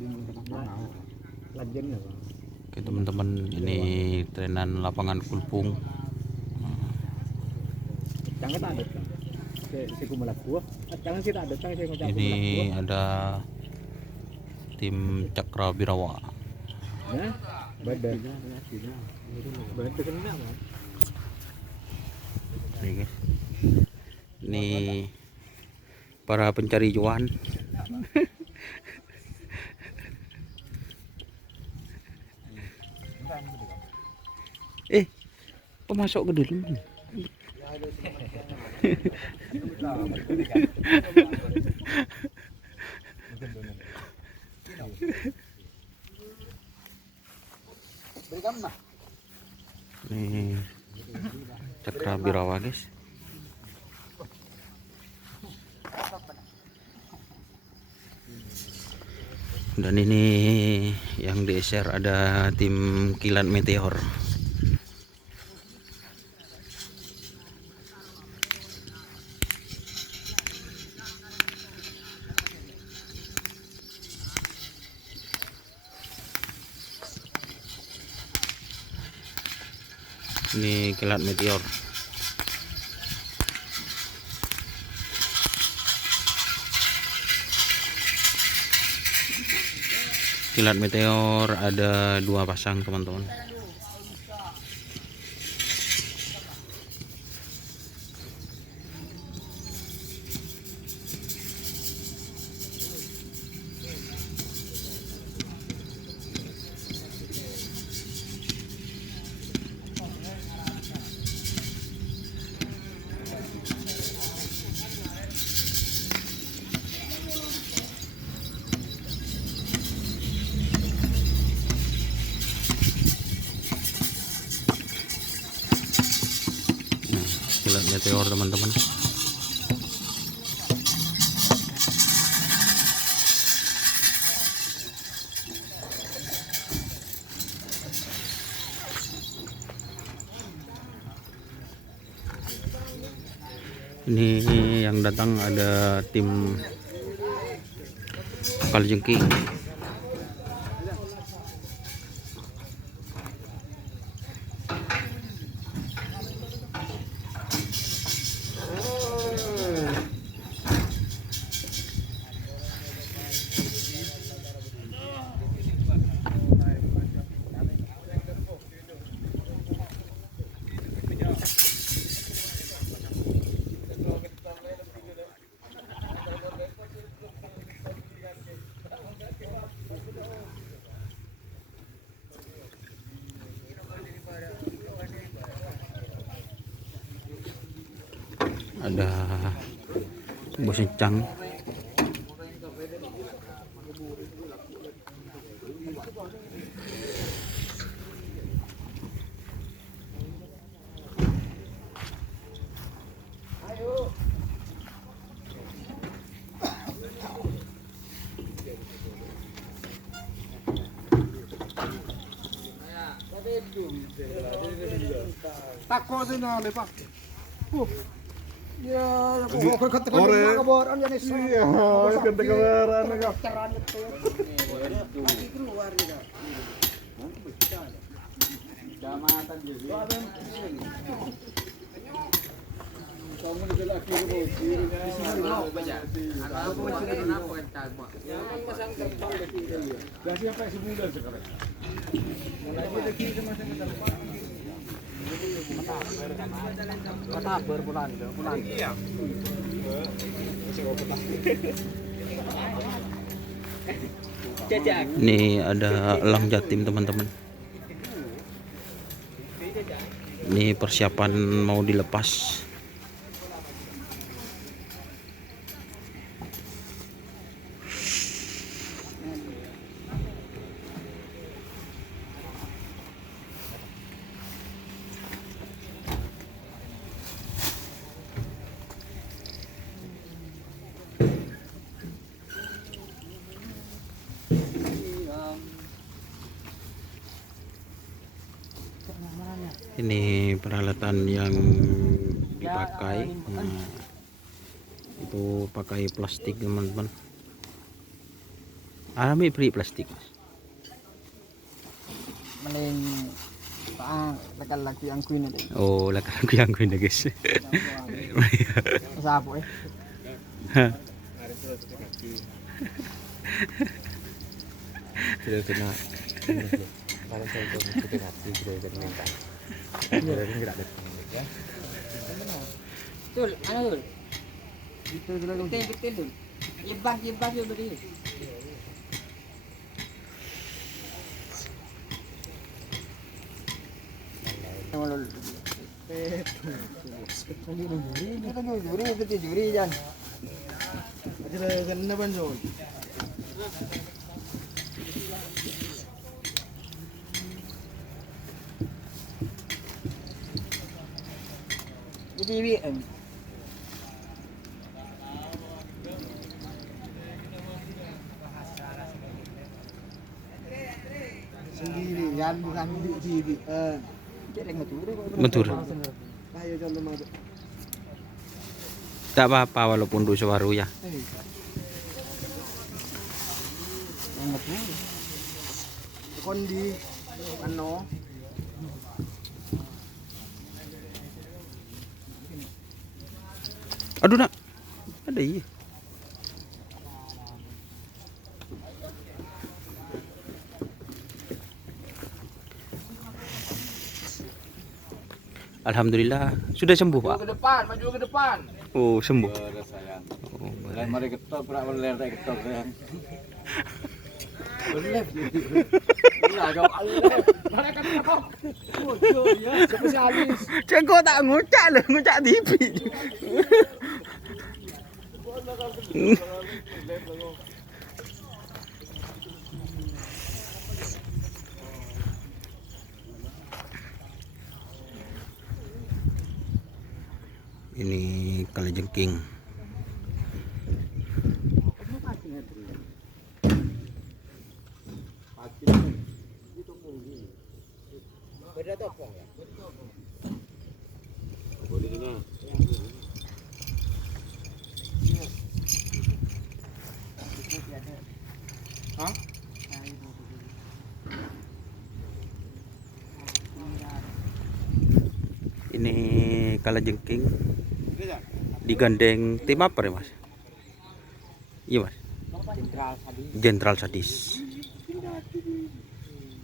Oke teman-teman, ini trenan lapangan Kulpung. Ini ada tim Cakra Birawa. Nih guys, ini para pencari cuan. Pemasok ke dulu. Nih Cakra Birawa guys. Dan ini yang di-share ada tim Kilat Meteor. Ini Kilat Meteor. Kilat Meteor ada 2 pasang teman-teman. Kilat Meteor teman-teman. Ini yang datang ada tim Kaljengking. Ada Bos Encang. Takut sih nah lepak. Ya, aku kata-kata kabaran ya nih. Iya, kata kabaran enggak. Ceran itu. Lagi keluar juga. Damatan juga. Kamu di laki itu bismillah baca. Aku masih kenapa kan Pak? Yang pasang terbang lagi. Dah siapa sebulan sekarang? Mulai dari semasa depan. Kataber bulan. Iya. Ini ada elang jatim teman-teman. Ini persiapan mau dilepas. Ini peralatan yang dipakai. Nah, itu pakai plastik teman-teman. Ambil beri plastik. Maling lakal laki ang queen ada. Oh, laki yang gue guys. Sapo Tidak kena. Kalau saya itu hati tidak kena minta. Ini tidak ada. Ya. Betul, ana betul. Betul. Ibas yo beri. Juri jan. Ada kena banjol. Jadi sendiri kan bukan di jadi Metur. Ayo contoh mau. Tak apa-apa walaupun dosa baru ya. Kon di ano Aduh nak. Ada iya. Alhamdulillah sudah sembuh Pak. Ke depan, maju ke depan. Oh sembuh. Sayang. Oh, Lain mari ketok, berak beler tak ketok sayang. Beler. Iya, jauh alif. Mana kan ketok? Oh, ya, spesialis. Cengkok tak ngucak lah, ngucak TV. Ini kalajengking. beda topong ya. Hah? Ini kalajengking digandeng tim apa ya Mas? Iya Mas. Jenderal Sadis.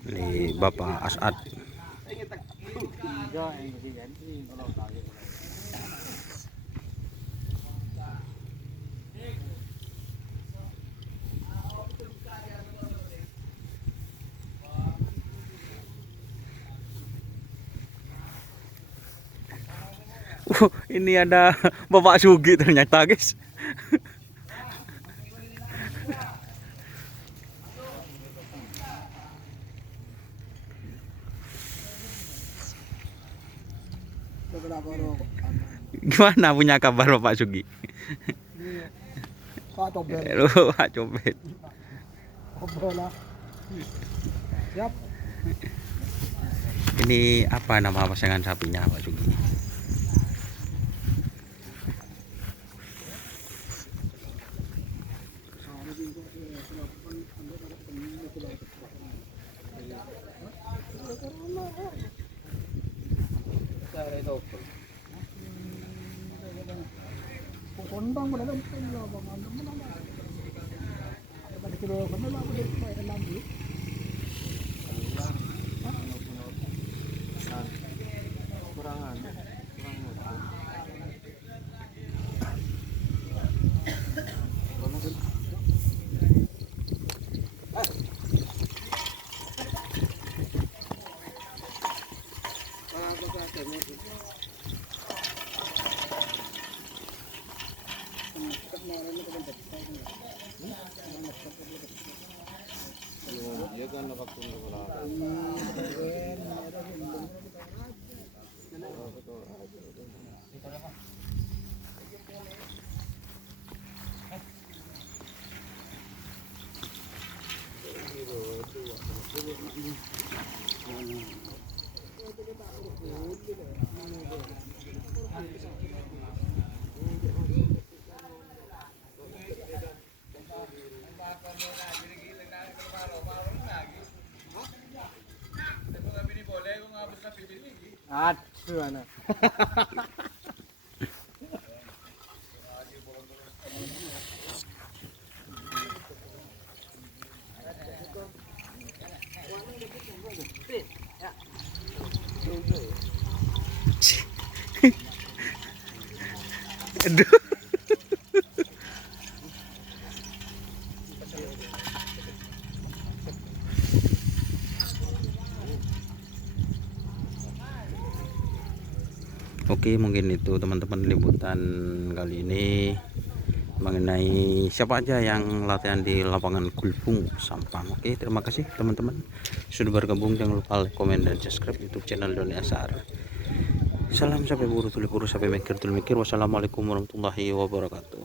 Ini Bapak As'ad. Ini ada Bapak Sugi ternyata guys. Gimana punya kabar Bapak Sugi? Pak Tobel. Pak Copet. Obrola. Siap. Ini apa nama pasangan sapinya Pak Sugi? Kondang pada kan pada kilo kan lah pada lambu. Kurangan. Dia kan waktu Aduh anak. Aduh. Oke, mungkin itu teman-teman liputan kali ini mengenai siapa aja yang latihan di lapangan Gulbung Sampang. Oke, terima kasih teman-teman sudah bergabung. Jangan lupa like, komen, dan subscribe YouTube channel Doni Asar. Salam sampai buru tuli buru sampai mikir tuli mikir. Wassalamualaikum warahmatullahi wabarakatuh.